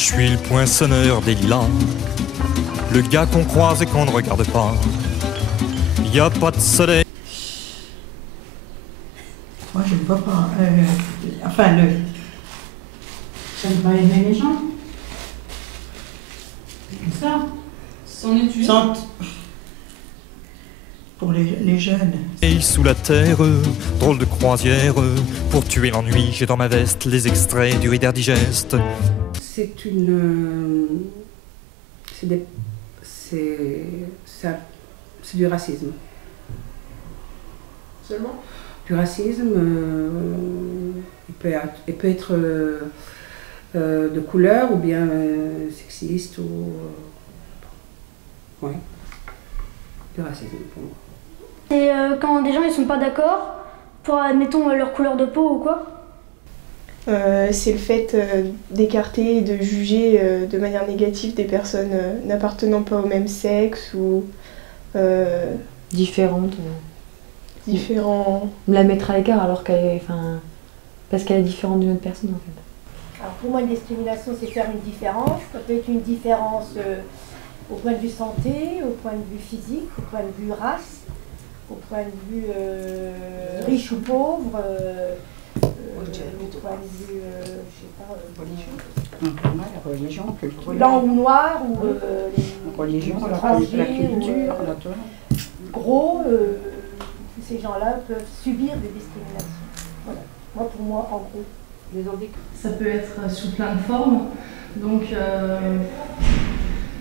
Je suis le poinçonneur des lilas, le gars qu'on croise et qu'on ne regarde pas. Y a pas de soleil. Moi, je ne vois pas. Enfin, l'œil. J'aime pas aimer les gens. C'est ça. C'en est une. Pour les jeunes. Et sous la terre, drôle de croisière. Pour tuer l'ennui, j'ai dans ma veste les extraits du Reader Digest. C'est du racisme. Seulement? Du racisme, il peut être de couleur ou bien sexiste ou... ouais, du racisme pour moi. Et quand des gens ils sont pas d'accord pour, admettons, leur couleur de peau ou quoi? C'est le fait d'écarter et de juger de manière négative des personnes n'appartenant pas au même sexe ou différentes. Différents. La mettre à l'écart alors qu'elle est, parce qu'elle est différente d'une autre personne en fait. Alors pour moi, une discrimination, c'est faire une différence. Ça peut être une différence au point de vue santé, au point de vue physique, au point de vue race, au point de vue riche ou pauvre, au point de vue, je sais pas, La religion, culture. blanc ou noir, ou religion, la culture, la gros, ces gens-là peuvent subir des discriminations. Voilà. Moi, pour moi, en gros, les handicaps. Ça peut être sous plein de formes. Donc,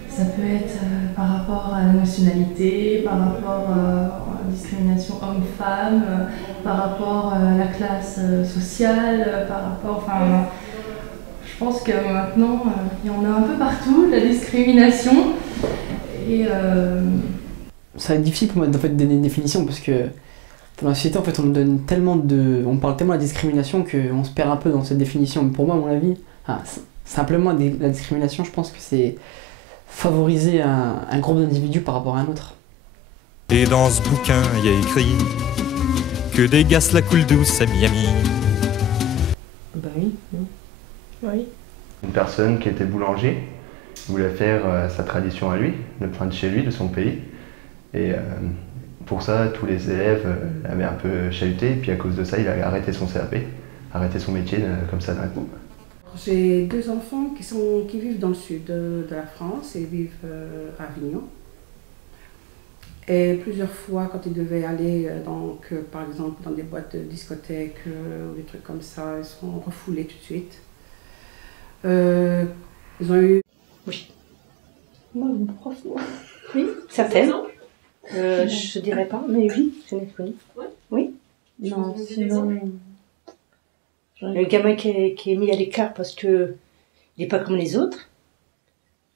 ça peut être par rapport à la nationalité, par rapport à la discrimination homme-femme, par rapport à la classe sociale, par rapport... je pense que maintenant, il y en a un peu partout, la discrimination. Et... Ça va être difficile pour moi en fait, de donner une définition parce que dans la société, en fait, on parle tellement de la discrimination qu'on se perd un peu dans cette définition. Mais pour moi, à mon avis, simplement la discrimination, je pense que c'est favoriser un groupe d'individus par rapport à un autre. Et dans ce bouquin, il y a écrit que des gars la coule douce à Miami. Bah oui. Oui. Une personne qui était boulanger voulait faire sa tradition à lui, le pain de chez lui, de son pays. Et pour ça, tous les élèves l'avaient un peu chahuté, et puis à cause de ça, il a arrêté son CAP, arrêté son métier comme ça d'un coup. J'ai deux enfants qui vivent dans le sud de la France et vivent à Avignon. Et plusieurs fois, quand ils devaient aller, par exemple, dans des boîtes de discothèques ou des trucs comme ça, ils sont refoulés tout de suite. Ils ont eu... Oui. Moi, une prof, moi. Oui, certaines. Je dirais pas, mais oui, j'en ai connu. Ouais. Oui. Non, sinon... Un gamin qui est mis à l'écart parce que il n'est pas comme les autres.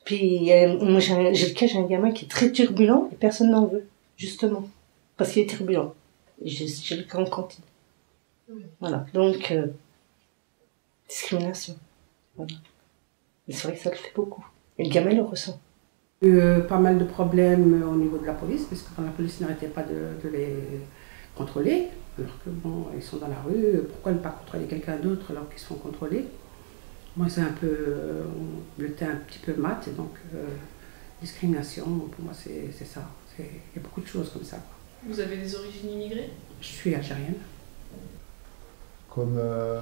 Puis, moi, j'ai un gamin qui est très turbulent et personne n'en veut, justement. Parce qu'il est turbulent. J'ai le cas en cantine. Voilà. Donc, discrimination. Voilà. Et c'est vrai que ça le fait beaucoup. Et le gamin le ressent. Pas mal de problèmes au niveau de la police, parce que quand la police n'arrêtait pas de les contrôler, alors que bon, ils sont dans la rue, pourquoi ne pas contrôler quelqu'un d'autre alors qu'ils sont contrôlés? Moi, c'est un peu le teint un petit peu mat, et donc discrimination, pour moi, c'est ça. Il y a beaucoup de choses comme ça. Vous avez des origines immigrées? Je suis algérienne. Comme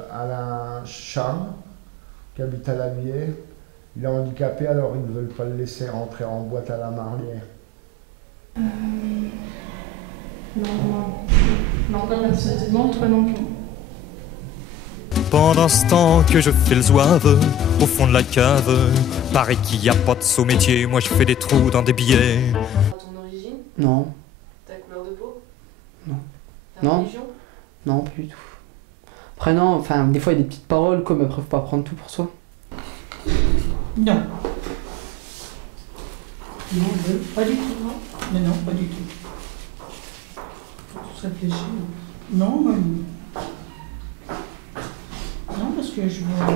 Alain Cham, qui habite à la Vière. Il est handicapé, alors ils ne veulent pas le laisser rentrer en boîte à la Marlière. Non, pas personnellement, toi non plus. Pendant ce temps que je fais le zouave au fond de la cave, paraît qu'il n'y a pas de saut métier, moi je fais des trous dans des billets. Ton origine? Non. Ta couleur de peau? Non. Ta religion? Non, plus du tout. Après non, des fois il y a des petites paroles comme après faut pas prendre tout pour soi. Non. Non, pas du tout. Non, non, pas du tout. Faut se réfléchir. Non, non, parce que je vois...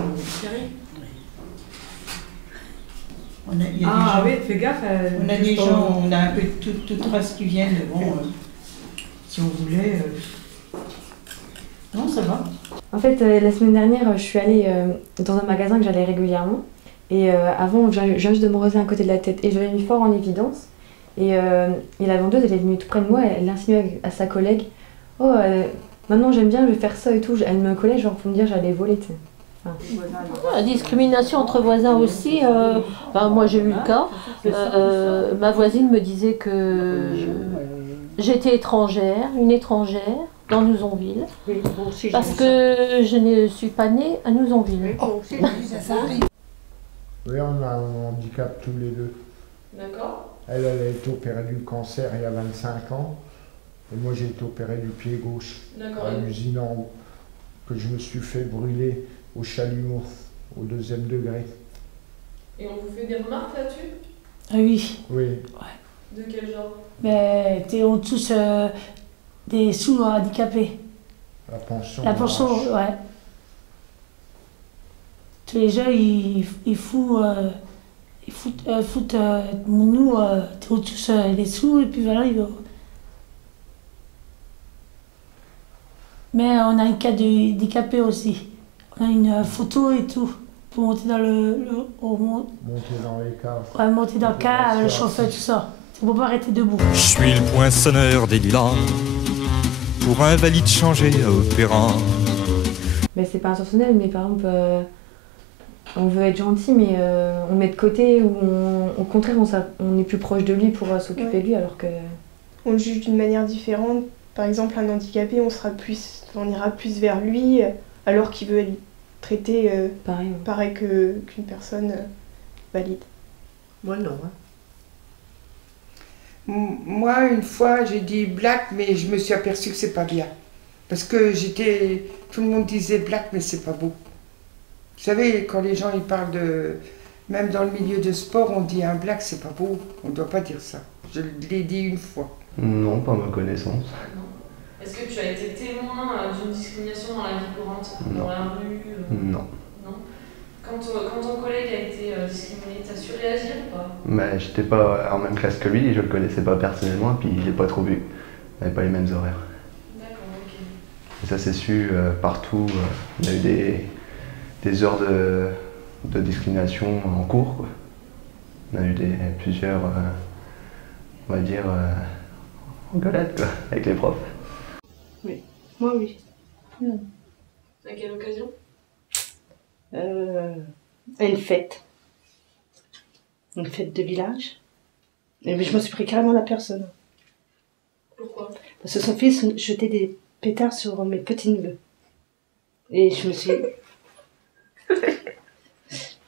Il y a des gens, oui, fais gaffe. on a des gens, on a un peu toute race qui viennent, bon, si on voulait... Non, ça va. En fait, la semaine dernière, je suis allée dans un magasin que j'allais régulièrement. Et avant, je viens juste de me roser un côté de la tête. Et je l'avais mis fort en évidence. Et la vendeuse, elle est venue tout près de moi, elle insinuait à sa collègue « Oh, maintenant j'aime bien, je vais faire ça et tout ». Elle me collait genre pour me dire j'allais voler, tu sais. La discrimination entre voisins aussi, moi j'ai eu le cas. Ma voisine me disait que j'étais étrangère, une étrangère dans Nouzonville, parce que je ne suis pas née à Nouzonville. Oui, on a un handicap tous les deux. D'accord. Elle a été opérée du cancer il y a 25 ans. Et moi, j'ai été opéré du pied gauche à l'usine en haut, que je me suis fait brûler au chalumeau, au 2e degré. Et on vous fait des remarques là-dessus? Ah oui. Oui. Ouais. De quel genre? Ben, t'es au-dessus des sous-handicapés. La pension. La pension, ouais. Tous les gens, ils foutent nous, t'es au-dessus des sous, et puis voilà, ils vont. Mais on a un cas de handicapé aussi. On a une photo et tout, pour monter dans monter dans les caves. Ouais, monter dans le cas, le chauffeur, tout ça. On peut pas arrêter debout. Je suis le poinçonneur des lilas, pour invalide changé à opérant. Mais c'est pas intentionnel, mais par exemple, on veut être gentil, mais on met de côté, ou au contraire, on est plus proche de lui pour s'occuper de lui, alors que... On le juge d'une manière différente. Par exemple, un handicapé, on ira plus vers lui, alors qu'il veut être traité pareil qu'une personne valide. Moi, non. Moi, une fois, j'ai dit black, mais je me suis aperçue que c'est pas bien. Parce que tout le monde disait black, mais c'est pas beau. Vous savez, quand les gens ils parlent de... Même dans le milieu de sport, on dit un black, c'est pas beau. On ne doit pas dire ça. Je l'ai dit une fois. Non, pas à ma connaissance. Est-ce que tu as été témoin d'une discrimination dans la vie courante, dans la rue? Non. Non. Quand ton collègue a été discriminé, t'as su réagir ou pas? Mais j'étais pas en même classe que lui, je le connaissais pas personnellement, et puis je l'ai pas trop vu. On n'avait pas les mêmes horaires. D'accord, ok. Et ça c'est su partout. Il y a eu des heures de discrimination en cours, quoi. On a eu plusieurs, on va dire, engueulades, quoi, avec les profs. Oui, moi oui. À quelle occasion? À une fête. Une fête de village. Et je me suis pris carrément la personne. Pourquoi? Parce que son fils jetait des pétards sur mes petits-neveux. Et je me suis...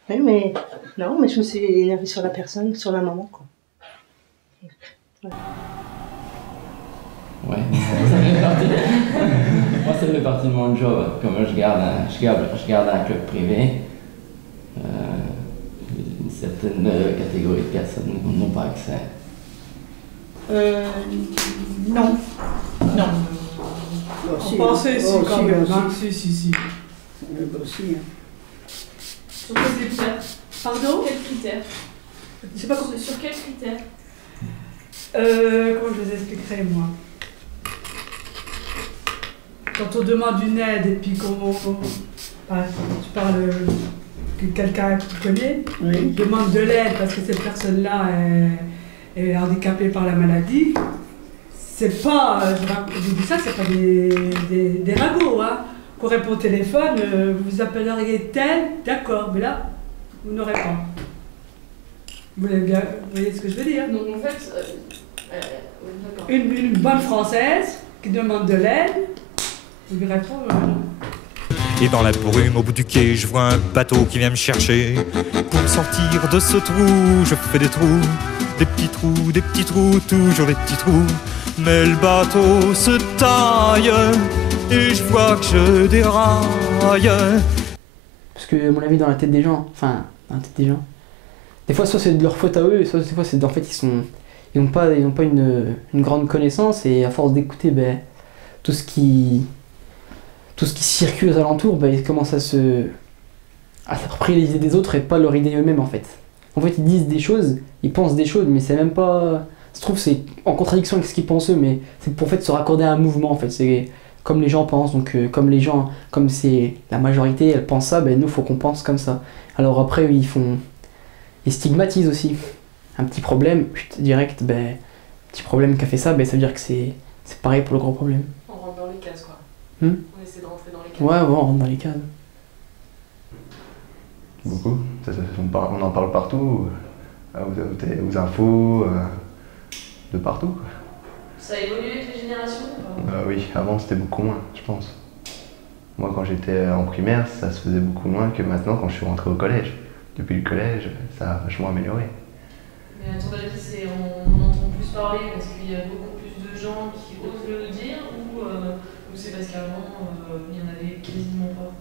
oui, mais... Non, mais je me suis énervée sur la personne, sur la maman, quoi. Ouais, moi ça fait partie de mon job. Comme je garde un club privé, une certaine catégorie de personnes n'ont pas accès. Non. Non. On pensait si quand même. Si. Sur quels critères? Pardon? Quels critères? Je sais pas comment. Sur quels critères? Comment je vous expliquerai, moi? Quand on demande une aide et puis tu parles que quelqu'un connaît, demande de l'aide parce que cette personne-là est handicapée par la maladie, c'est pas, je dis ça, c'est pas des ragots, hein. Qu'on répond au téléphone, vous appelleriez tel, d'accord, mais là, vous n'aurez pas. Vous voyez ce que je veux dire? Donc en fait, une bonne Française qui demande de l'aide, vous lui répondez Et dans la brume au bout du quai, je vois un bateau qui vient me chercher. Pour me sortir de ce trou, je fais des petits trous, toujours des petits trous. Mais le bateau se taille et je vois que je déraille. Parce que, à mon avis, dans la tête des gens, des fois, soit c'est de leur faute à eux, soit des fois, c'est en fait, ils n'ont pas une grande connaissance, et à force d'écouter tout ce qui circule aux alentours, ils commencent à s'approprier les idées des autres et pas leur idée eux-mêmes, en fait. En fait, ils disent des choses, ils pensent des choses, mais c'est même pas... Ça se trouve, c'est en contradiction avec ce qu'ils pensent eux, mais c'est pour en fait, se raccorder à un mouvement, en fait. C'est comme les gens pensent, donc comme c'est la majorité, elle pense ça, nous, faut qu'on pense comme ça. Alors après, ils font ils stigmatisent aussi. Un petit problème, direct, petit problème qu'a fait ça, ça veut dire que c'est pareil pour le gros problème. On rentre dans les cases, quoi. On essaie de rentrer dans les cases. Ouais, on rentre dans les cases. Beaucoup. On en parle partout, aux infos, de partout. Quoi. Ça a évolué avec les générations ou pas? Oui, avant c'était beaucoup moins, je pense. Moi quand j'étais en primaire, ça se faisait beaucoup moins que maintenant quand je suis rentré au collège. Depuis le collège, ça a vachement amélioré. Mais à ton avis, on en entend plus parler parce qu'il y a beaucoup plus de gens qui osent le dire ou c'est parce qu'avant il n'y en avait quasiment pas?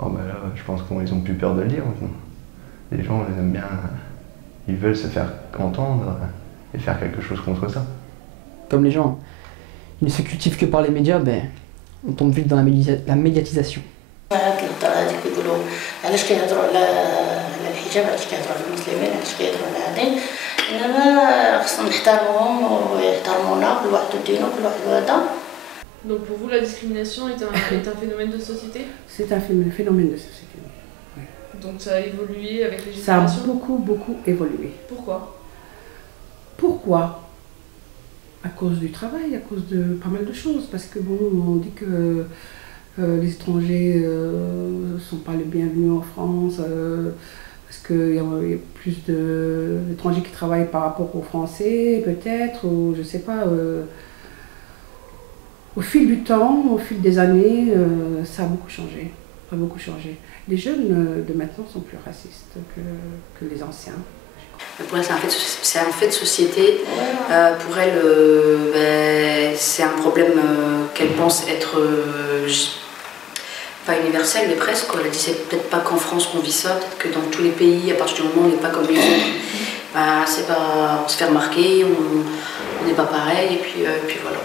Oh bah là, je pense qu'ils ont plus peur de le dire maintenant. Les gens, ils aiment bien, ils veulent se faire entendre et faire quelque chose contre ça. Comme les gens, ils ne se cultivent que par les médias, on tombe vite dans la médiatisation. Donc pour vous, la discrimination est un phénomène de société? C'est un phénomène de société. Oui. Donc ça a évolué avec les générations? Ça a beaucoup évolué. Pourquoi? Pourquoi? À cause du travail, à cause de pas mal de choses. Parce que bon, on dit que les étrangers ne sont pas les bienvenus en France, parce qu'il y a plus d'étrangers qui travaillent par rapport aux Français, peut-être, ou je sais pas. Au fil du temps, au fil des années, ça a beaucoup changé. Les jeunes de maintenant sont plus racistes que les anciens. Pour elle, c'est un fait de société. Pour elle, c'est un problème qu'elle pense être pas universel, mais presque. Elle dit c'est peut-être pas qu'en France qu'on vit ça, peut-être que dans tous les pays, à partir du moment où on n'est pas comme les autres, c'est pas, on se fait remarquer, on n'est pas pareil, et puis voilà.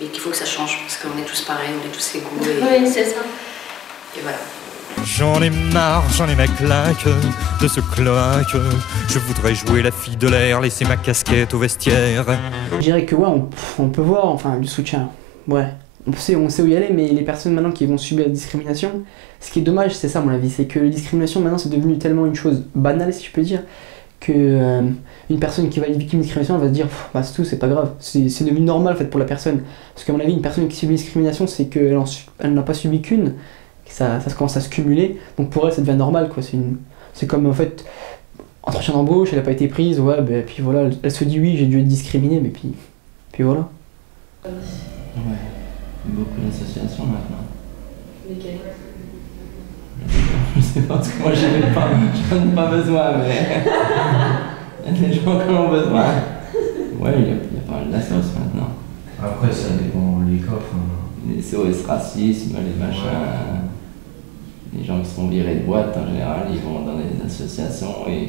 Mais qu'il faut que ça change, parce qu'on est tous pareils, on est tous égaux. Oui, c'est ça. Et voilà. J'en ai marre, j'en ai ma claque de ce cloaque. Je voudrais jouer la fille de l'air, laisser ma casquette au vestiaire. Je dirais que ouais, on peut voir enfin du soutien. Ouais, on sait où y aller, mais les personnes maintenant qui vont subir la discrimination, ce qui est dommage, c'est ça à mon avis, c'est que la discrimination maintenant c'est devenu tellement une chose banale, si je peux dire, que une personne qui va être victime de discrimination elle va se dire c'est tout, c'est pas grave, c'est devenu normal en fait pour la personne. Parce qu'à mon avis, une personne qui subit discrimination, c'est qu'elle n'a pas subi qu'une. Ça commence à se cumuler, donc pour elle ça devient normal quoi. C'est comme en fait entretien d'embauche, elle n'a pas été prise, puis voilà, elle se dit oui j'ai dû être discriminée, mais puis voilà. Ouais, beaucoup d'associations maintenant. Lesquelles? Je sais pas, parce que moi j'en ai pas besoin, mais il y a des gens qui en ont besoin. Ouais, il y a pas mal d'associations maintenant. Après ça dépend les cas. Les SOS racisme, les machins. Ouais. Les gens qui se font virer de boîte, en général, ils vont dans des associations et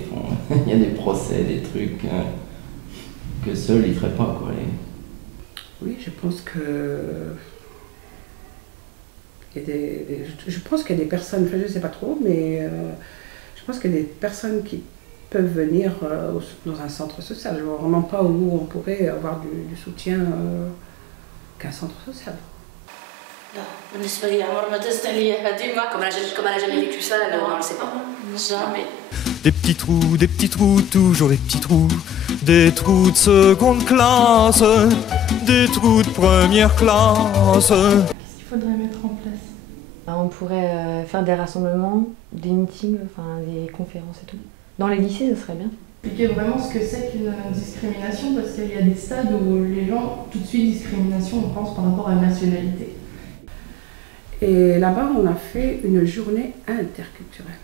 il y a des procès, des trucs que seuls ils feraient pas, quoi. Oui, je pense que... Je pense qu'il y a des personnes, je ne sais pas trop, mais je pense qu'il y a des personnes qui peuvent venir dans un centre social. Je ne vois vraiment pas où on pourrait avoir du soutien qu'un centre social. Comme elle n'a jamais vécu ça, on ne le sait pas. Jamais. Des petits trous, toujours des petits trous. Des trous de seconde classe, des trous de première classe. Qu'est-ce qu'il faudrait mettre en place? On pourrait faire des rassemblements, des meetings, des conférences et tout. Dans les lycées, ce serait bien. Expliquer vraiment ce que c'est qu'une discrimination, parce qu'il y a des stades où les gens, tout de suite, discrimination, on pense par rapport à la nationalité. Et là-bas, on a fait une journée interculturelle.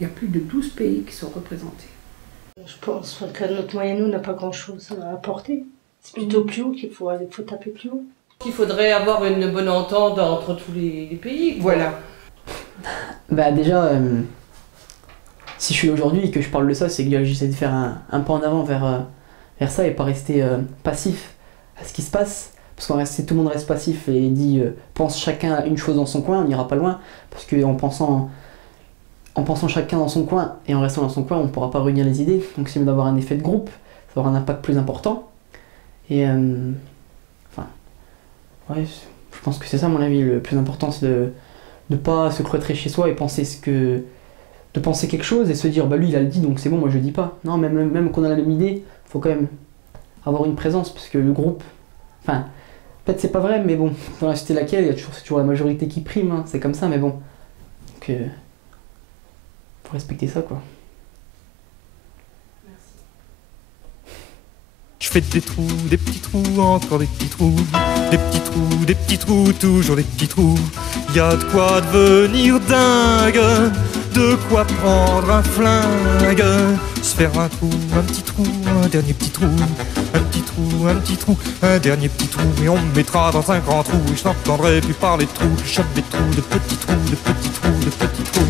Il y a plus de 12 pays qui sont représentés. Je pense que notre moyen, nous, n'a pas grand-chose à apporter. C'est plutôt plus haut qu'il faut taper plus haut. Il faudrait avoir une bonne entente entre tous les pays. Voilà. Déjà, si je suis là aujourd'hui et que je parle de ça, c'est que j'essaie de faire un pas en avant vers ça et pas rester passif à ce qui se passe. Parce que tout le monde reste passif et dit pense chacun à une chose dans son coin, on n'ira pas loin. Parce qu'en pensant chacun dans son coin et en restant dans son coin, on ne pourra pas réunir les idées. Donc c'est mieux d'avoir un effet de groupe, ça va avoir un impact plus important. Et je pense que c'est ça à mon avis, le plus important, c'est de ne pas se cloîtrer chez soi et penser ce que de penser quelque chose et se dire bah lui il a le dit donc c'est bon, moi je le dis pas. Non, même qu'on a la même idée, faut quand même avoir une présence parce que le groupe, enfin peut-être c'est pas vrai mais bon, dans la société laquelle c'est toujours la majorité qui prime, hein, c'est comme ça mais bon. Donc faut respecter ça quoi. Je fais des petits trous, encore des petits trous, des petits trous, toujours des petits trous. Y a de quoi devenir dingue, de quoi prendre un flingue, se faire un trou, un petit trou, un dernier petit trou, un petit trou, un petit trou, un dernier petit trou, et on me mettra dans un grand trou, et je n'entendrai plus parler de trous, je chope des trous, de petits trous, de petits trous, de petits trous.